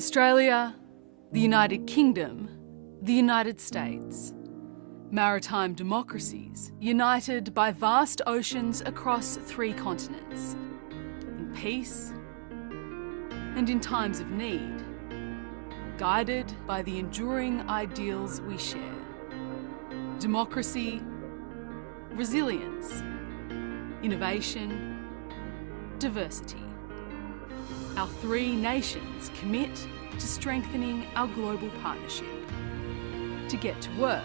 Australia, the United Kingdom, the United States. Maritime democracies united by vast oceans across 3 continents. In peace and in times of need. Guided by the enduring ideals we share. Democracy, resilience, innovation, diversity. Our 3 nations commit to strengthening our global partnership. To get to work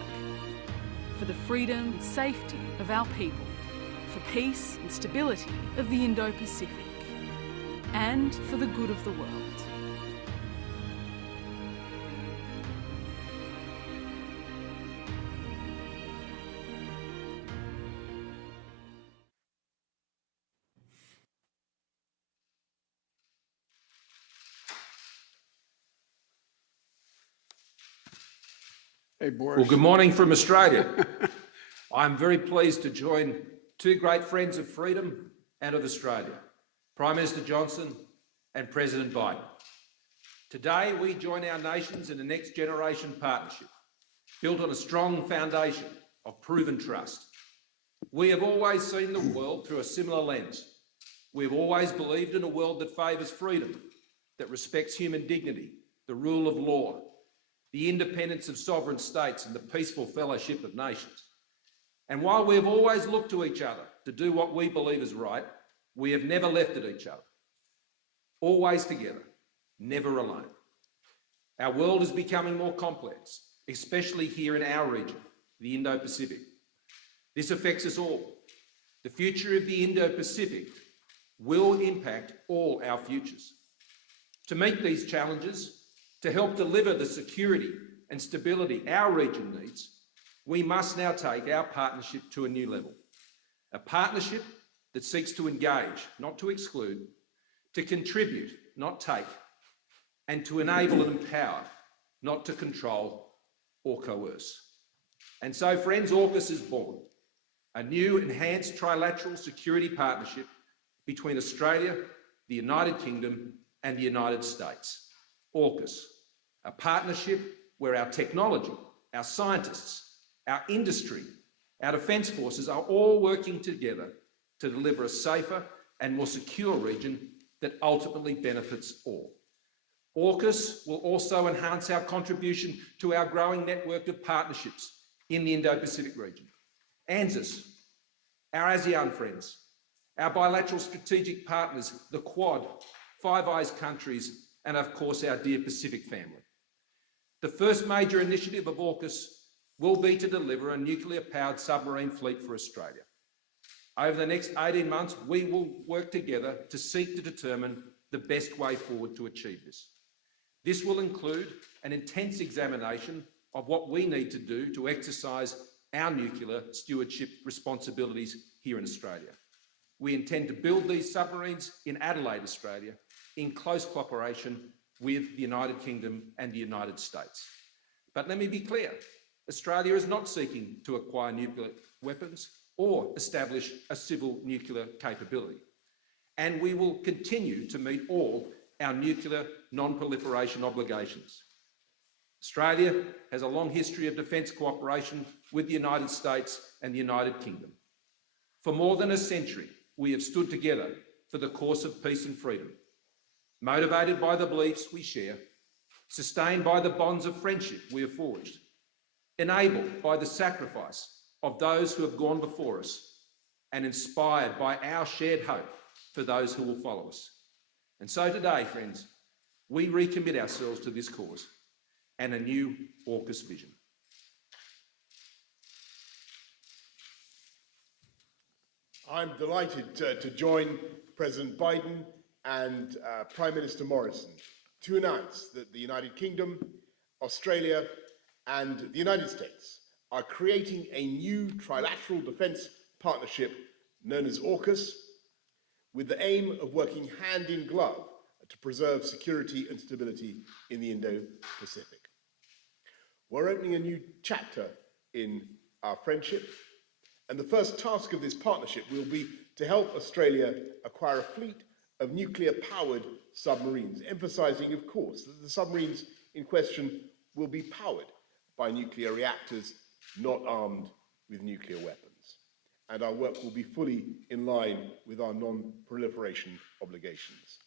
for the freedom and safety of our people, for peace and stability of the Indo-Pacific, and for the good of the world. Hey, Boris. Well, good morning from Australia. I'm very pleased to join 2 great friends of freedom and of Australia, Prime Minister Johnson and President Biden. Today, we join our nations in a next generation partnership built on a strong foundation of proven trust. We have always seen the world through a similar lens. We have always believed in a world that favours freedom, that respects human dignity, the rule of law, the independence of sovereign states and the peaceful fellowship of nations. And while we have always looked to each other to do what we believe is right, we have never left at each other. Always together, never alone. Our world is becoming more complex, especially here in our region, the Indo-Pacific. This affects us all. The future of the Indo-Pacific will impact all our futures. To meet these challenges, to help deliver the security and stability our region needs, we must now take our partnership to a new level. A partnership that seeks to engage, not to exclude, to contribute, not take, and to enable and empower, not to control or coerce. And so, friends, AUKUS is born, a new enhanced trilateral security partnership between Australia, the United Kingdom, and the United States. AUKUS, a partnership where our technology, our scientists, our industry, our defence forces are all working together to deliver a safer and more secure region that ultimately benefits all. AUKUS will also enhance our contribution to our growing network of partnerships in the Indo-Pacific region. ANZUS, our ASEAN friends, our bilateral strategic partners, the Quad, Five Eyes countries, and of course our dear Pacific family. The first major initiative of AUKUS will be to deliver a nuclear-powered submarine fleet for Australia. Over the next 18 months, we will work together to seek to determine the best way forward to achieve this. This will include an intense examination of what we need to do to exercise our nuclear stewardship responsibilities here in Australia. We intend to build these submarines in Adelaide, Australia, in close cooperation with the United Kingdom and the United States. But let me be clear, Australia is not seeking to acquire nuclear weapons or establish a civil nuclear capability. And we will continue to meet all our nuclear non-proliferation obligations. Australia has a long history of defence cooperation with the United States and the United Kingdom. For more than a century, we have stood together for the cause of peace and freedom, motivated by the beliefs we share, sustained by the bonds of friendship we have forged, enabled by the sacrifice of those who have gone before us, and inspired by our shared hope for those who will follow us. And so today, friends, we recommit ourselves to this cause and a new AUKUS vision. I'm delighted to join President Biden and Prime Minister Morrison to announce that the United Kingdom, Australia, and the United States are creating a new trilateral defence partnership known as AUKUS, with the aim of working hand in glove to preserve security and stability in the Indo-Pacific. We're opening a new chapter in our friendship, and the first task of this partnership will be to help Australia acquire a fleet of nuclear-powered submarines, emphasizing, of course, that the submarines in question will be powered by nuclear reactors, not armed with nuclear weapons. And our work will be fully in line with our non-proliferation obligations.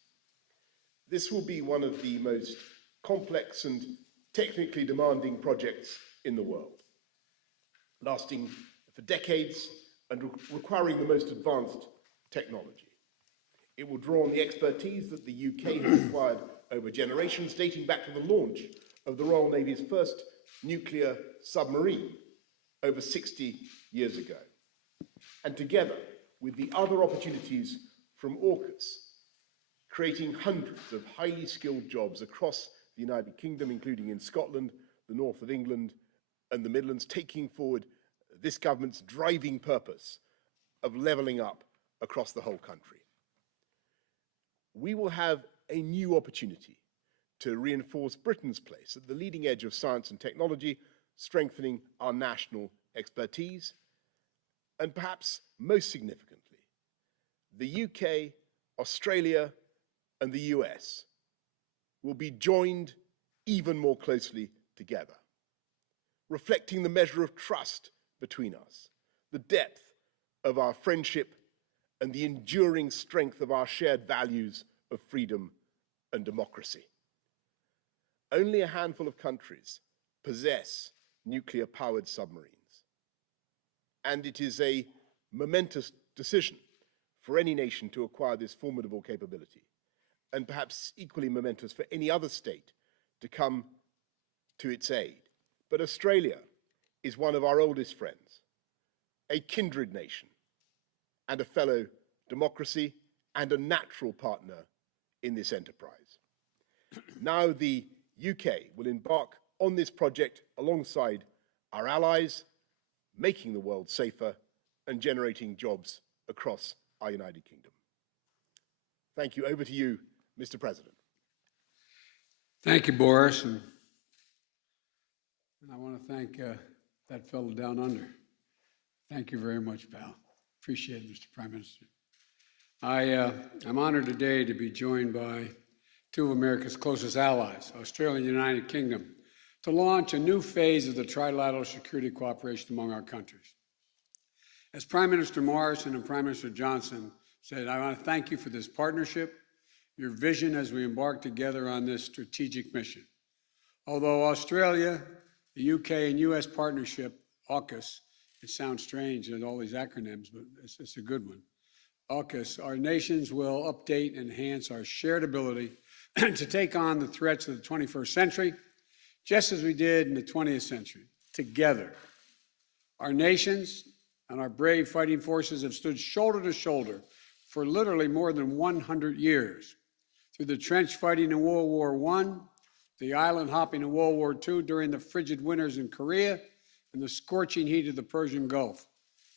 This will be one of the most complex and technically demanding projects in the world, lasting for decades and requiring the most advanced technology. It will draw on the expertise that the UK has acquired over generations, dating back to the launch of the Royal Navy's first nuclear submarine over 60 years ago. And together with the other opportunities from AUKUS, creating hundreds of highly skilled jobs across the United Kingdom, including in Scotland, the north of England, and the Midlands, taking forward this government's driving purpose of levelling up across the whole country. We will have a new opportunity to reinforce Britain's place at the leading edge of science and technology, strengthening our national expertise, and perhaps most significantly, the UK, Australia, and the US will be joined even more closely together, reflecting the measure of trust between us, the depth of our friendship, and the enduring strength of our shared values of freedom and democracy. Only a handful of countries possess nuclear-powered submarines, and it is a momentous decision for any nation to acquire this formidable capability, and perhaps equally momentous for any other state to come to its aid. But Australia is one of our oldest friends, a kindred nation, and a fellow democracy, and a natural partner in this enterprise. Now the UK will embark on this project alongside our allies, making the world safer and generating jobs across our United Kingdom. Thank you. Over to you, Mr. President. Thank you, Boris. And I want to thank that fellow down under. Thank you very much, pal. Appreciate it, Mr. Prime Minister. I'm honored today to be joined by two of America's closest allies, Australia and the United Kingdom, to launch a new phase of the trilateral security cooperation among our countries. As Prime Minister Morrison and Prime Minister Johnson said, I want to thank you for this partnership, your vision as we embark together on this strategic mission. Although Australia, the UK and US partnership, AUKUS, it sounds strange in all these acronyms, but it's a good one. AUKUS, our nations will update and enhance our shared ability to take on the threats of the 21st century, just as we did in the 20th century, together. Our nations and our brave fighting forces have stood shoulder to shoulder for literally more than 100 years. Through the trench fighting in World War I, the island hopping in World War II during the frigid winters in Korea, and the scorching heat of the Persian Gulf.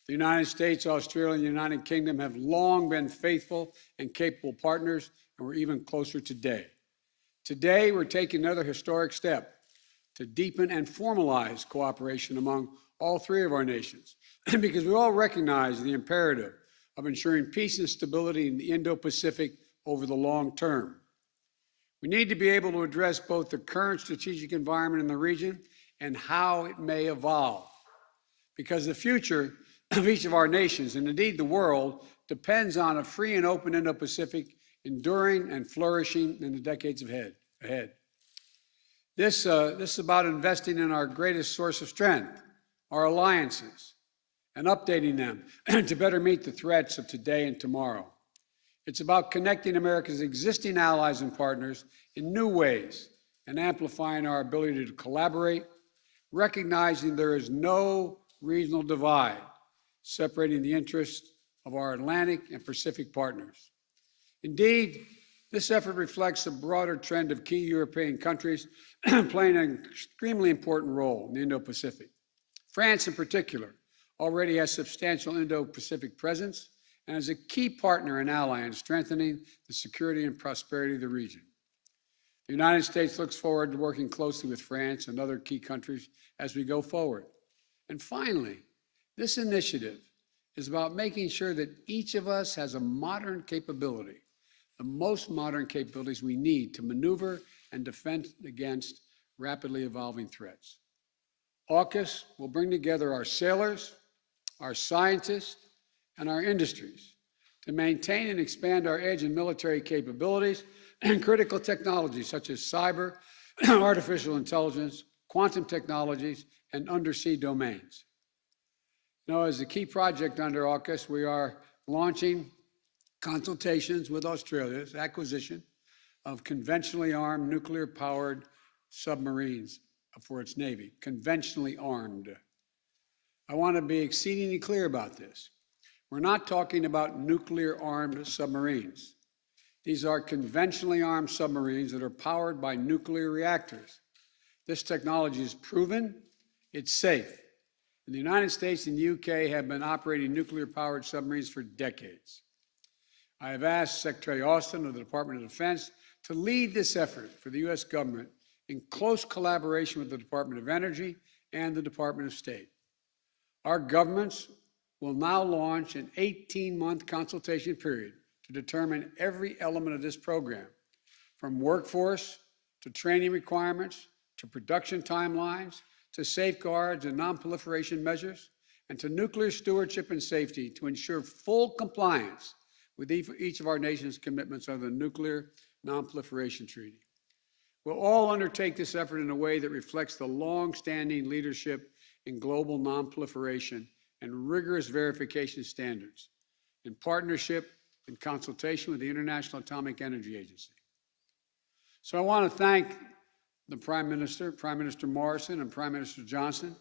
The United States, Australia, and the United Kingdom have long been faithful and capable partners, and we're even closer today. Today, we're taking another historic step to deepen and formalize cooperation among all three of our nations, because we all recognize the imperative of ensuring peace and stability in the Indo-Pacific over the long term. We need to be able to address both the current strategic environment in the region and how it may evolve, because the future of each of our nations, and indeed the world, depends on a free and open Indo-Pacific enduring and flourishing in the decades ahead. This is about investing in our greatest source of strength, our alliances, and updating them to better meet the threats of today and tomorrow. It's about connecting America's existing allies and partners in new ways and amplifying our ability to collaborate, recognizing there is no regional divide separating the interests of our Atlantic and Pacific partners. Indeed, this effort reflects a broader trend of key European countries playing an extremely important role in the Indo-Pacific. France, in particular, already has substantial Indo-Pacific presence and is a key partner and ally in strengthening the security and prosperity of the region. The United States looks forward to working closely with France and other key countries as we go forward. And finally, this initiative is about making sure that each of us has a modern capability the most modern capabilities we need to maneuver and defend against rapidly evolving threats. AUKUS will bring together our sailors, our scientists, and our industries to maintain and expand our edge and military capabilities and critical technologies such as cyber, artificial intelligence, quantum technologies, and undersea domains. Now, as a key project under AUKUS, we are launching consultations with Australia's acquisition of conventionally armed nuclear-powered submarines for its Navy, conventionally armed. I want to be exceedingly clear about this. We're not talking about nuclear-armed submarines. These are conventionally armed submarines that are powered by nuclear reactors. This technology is proven, it's safe. And the United States and the UK have been operating nuclear-powered submarines for decades. I have asked Secretary Austin of the Department of Defense to lead this effort for the U.S. government in close collaboration with the Department of Energy and the Department of State. Our governments will now launch an 18-month consultation period to determine every element of this program, from workforce to training requirements to production timelines to safeguards and non-proliferation measures and to nuclear stewardship and safety to ensure full compliance with each of our nation's commitments under the Nuclear Non-Proliferation Treaty. We'll all undertake this effort in a way that reflects the long-standing leadership in global non-proliferation and rigorous verification standards in partnership and consultation with the International Atomic Energy Agency. So I want to thank the Prime Minister Morrison and Prime Minister Johnson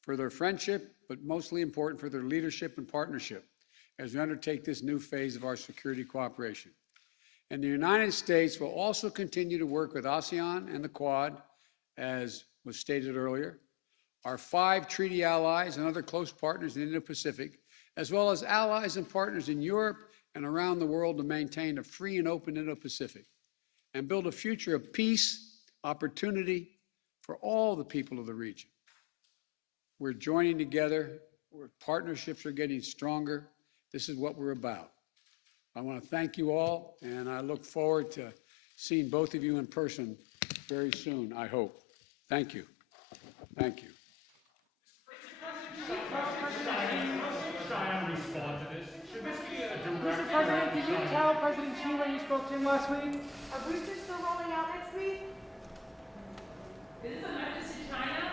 for their friendship, but mostly important for their leadership and partnership as we undertake this new phase of our security cooperation. And the United States will also continue to work with ASEAN and the Quad, as was stated earlier, our 5 treaty allies and other close partners in the Indo-Pacific, as well as allies and partners in Europe and around the world to maintain a free and open Indo-Pacific and build a future of peace, opportunity for all the people of the region. We're joining together, partnerships are getting stronger. This is what we're about. I want to thank you all, and I look forward to seeing both of you in person very soon, I hope. Thank you. Thank you. Mr. President, did you tell President Xi when you spoke to him last week? Are boosters still rolling out next week? Is this a message to China?